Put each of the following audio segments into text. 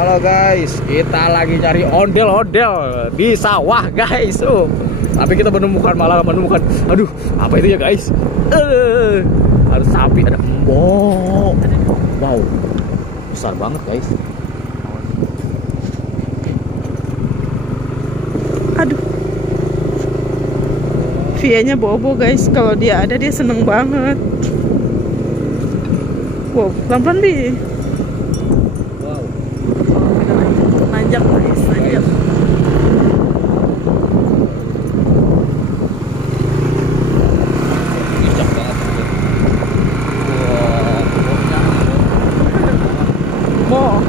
Halo guys, kita lagi cari ondel-ondel di sawah guys. Tapi kita malah menemukan, aduh, apa itu ya guys? Ada sapi, ada embok. Wow, besar banget guys. Aduh, Via-nya bobo guys. Kalau dia ada dia seneng banget. Wow, pelan-pelan Bi. Wow, Nanjak guys, nanjak. bijak banget. Wow,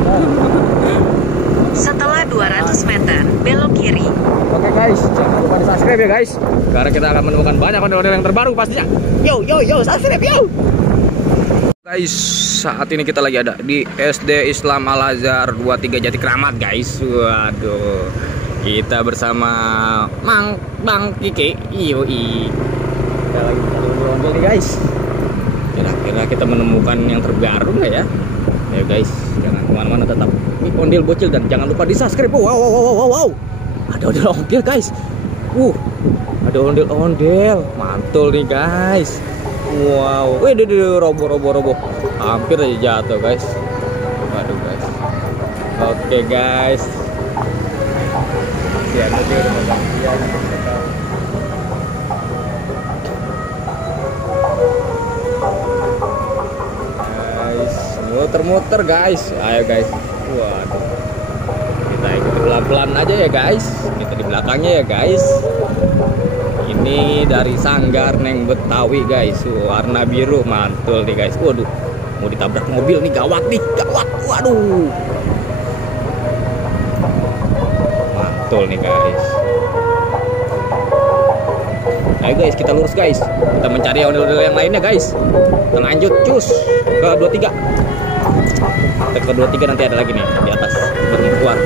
Setelah 200 meter, belok kiri. Oke guys, jangan lupa di subscribe ya guys, karena kita akan menemukan banyak ondel-ondel yang terbaru pastinya. Yo, subscribe yo. Guys, saat ini kita lagi ada di SD Islam Al Azhar 23 Jati Kramat guys. Waduh, kita bersama Bang Kiki. Yoi, kita lagi mencari ondel-ondel nih guys. Kira-kira kita menemukan yang terbaru nggak ya? Ayo guys, jangan kemana-mana, tetap di Ondel Bocil dan jangan lupa di subscribe. Wow. Ada ondel-ondel guys. Ada ondel-ondel. Mantul nih guys. Wow. Robo. Hampir aja jatuh guys. Waduh guys. Oke guys. Ya, nanti udah mau gantian. Guys, muter-muter guys. Ayo guys. Waduh. Kita ikuti pelan-pelan aja ya guys. Kita di belakangnya ya guys. Ini dari Sanggar Neng Betawi guys, warna biru, mantul nih guys. Waduh, mau ditabrak mobil nih, gawat. Waduh, mantul nih guys. Ayo guys, kita lurus guys. Kita mencari ondel-ondel yang lainnya guys. Kita lanjut cus ke 23. Kita ke 23 nanti ada lagi nih di atas baru keluar.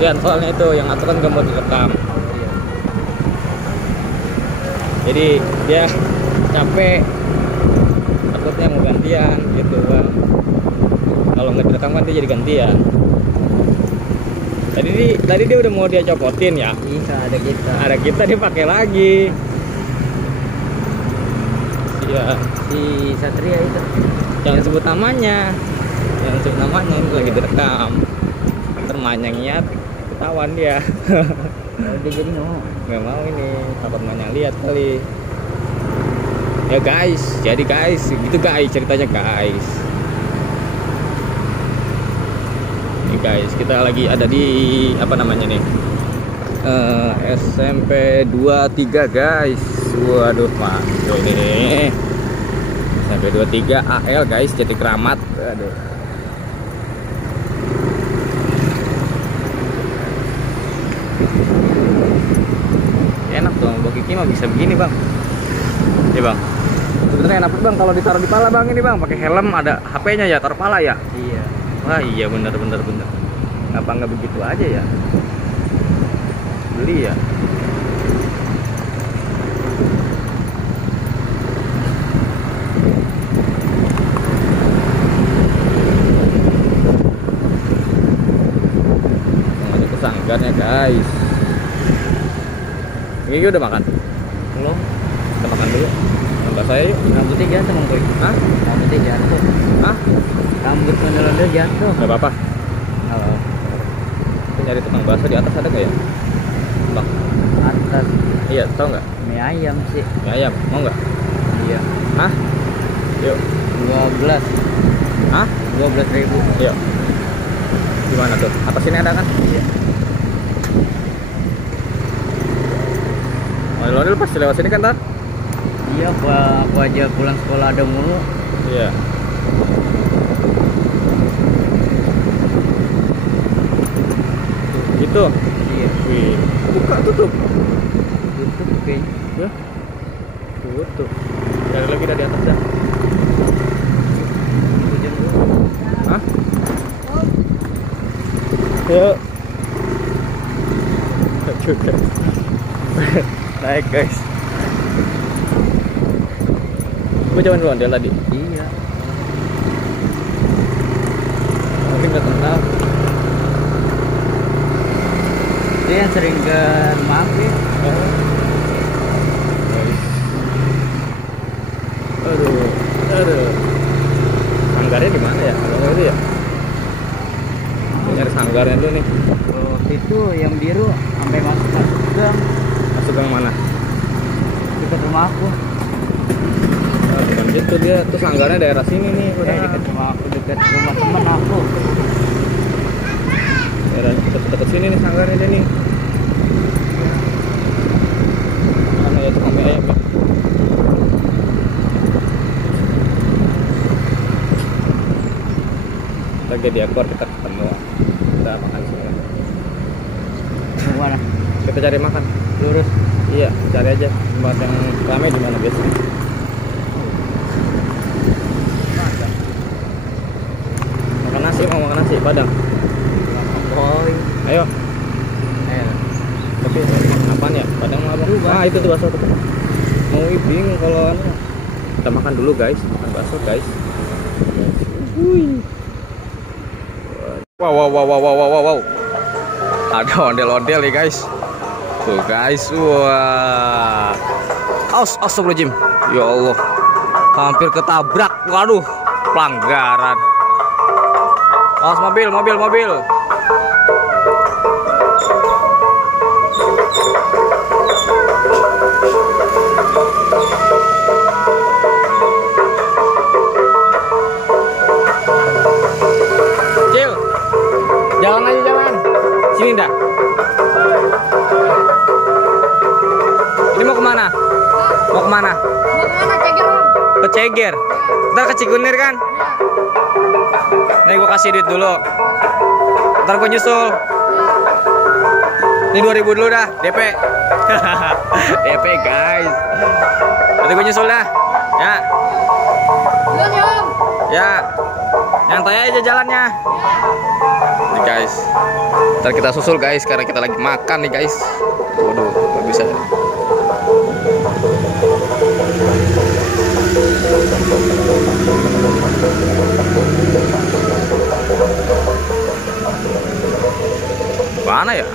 Kasihan soalnya itu yang aturan gak mau direkam. Jadi dia capek, takutnya mau gantian gitu bang. Kalau nggak direkam kan dia jadi gantian. Tadi dia udah mau dia copotin ya. Iya, Ada kita dia pakai lagi. Iya. si Satria itu. Jangan sebut namanya. Ini lagi direkam. Termanyangnya ketahuan dia. Dia jadi Nggak mau ini, takut manyang lihat kali. Ya guys, jadi guys, gitu guys ceritanya guys. Nih guys, kita lagi ada di apa namanya nih? SMP 23 guys. Waduh, mantul nih. SMP 23 AL guys, Jati Kramat. Aduh. Enak dong, Bang Kiki mah bisa begini bang. Ya bang, sebenarnya enak bang kalau ditaruh di pala bang ini bang, pakai helm ada HP-nya ya, taruh pala ya. Iya. Wah iya bener. Ngapa nggak begitu aja ya? Beli ya. Ada kesanggarnya guys. Ini udah makan? Belum. Kita makan dulu. Nambah saya yuk. Rambutnya jatuh Bang Boy. Hah? Rambutnya jatuh. Hah? Rambut ondel-ondel jatuh. Gak apa-apa. Oh. Kita nyari tukang bakso di atas ada nggak ya? Bang. Atas Iya, tau nggak? mie ayam sih. Mie ayam, mau nggak? Iya. Hah? Yuk. 12. Hah? 12.000. Yuk. Gimana tuh? Atas sini ada kan? Iya. Ondel-ondel pasti lewat sini kan, Tar? Iya, aku aja pulang sekolah ada mulu. Iya. Gitu. Iya. Wih. Buka tutup. Tutup kayaknya. Ya. Tutup. Cari lagi dari atas dah. Hujan dulu. Hah? Yuk. Juga. Naik guys. bocah ondel tadi. Iya. Mungkin nggak kenal. Dia yang sering ke rumah aku ya. Aduh. Sanggarnya di mana ya? Kalau itu ya. Nyari sanggarnya dulu nih. Waktu itu yang biru sampai masuk gang. Masuk gang mana? Dekat rumah aku. Nah, bukan gitu dia. Tuh sanggarnya daerah sini nih. Dekat rumah aku, dekat rumah temen aku. Daerah dekat sini nih sanggarnya dia nih. Mana ya tukang mie ayam ya? Kita di ekor kita ketemu. Kita makan semua. Mau mana? Kita cari makan. Lurus. Iya, cari aja tempat yang ramai di mana biasanya. Makan nasi, mau makan nasi Padang. Koi. Ayo. Tapi apaan ya? Padang mau apa? Ah, itu tuh bakso tuh. Mau bingung kalau anu. Kita makan dulu guys, makan bakso guys. Wow. Ada ondel-ondel nih guys. Tuh guys, wah. Astagfirullahaladzim. Ya Allah. Hampir ketabrak. Waduh, pelanggaran. Awas mobil. Cil. Jalan. Sini dah. Ini mau kemana? Mau kemana? Ceger, Om? Ke Ceger. Ntar ke Cikunir kan? Nih gua kasih duit dulu. Ntar gua nyusul. Ini 2000 dulu dah, DP. DP guys. Nanti gua nyusul dah. Ya. Iya nih, Om. Ya. Nyantai aja jalannya. Nih guys. Ntar kita susul guys karena kita lagi makan nih guys. Waduh, nggak bisa. Mana ya?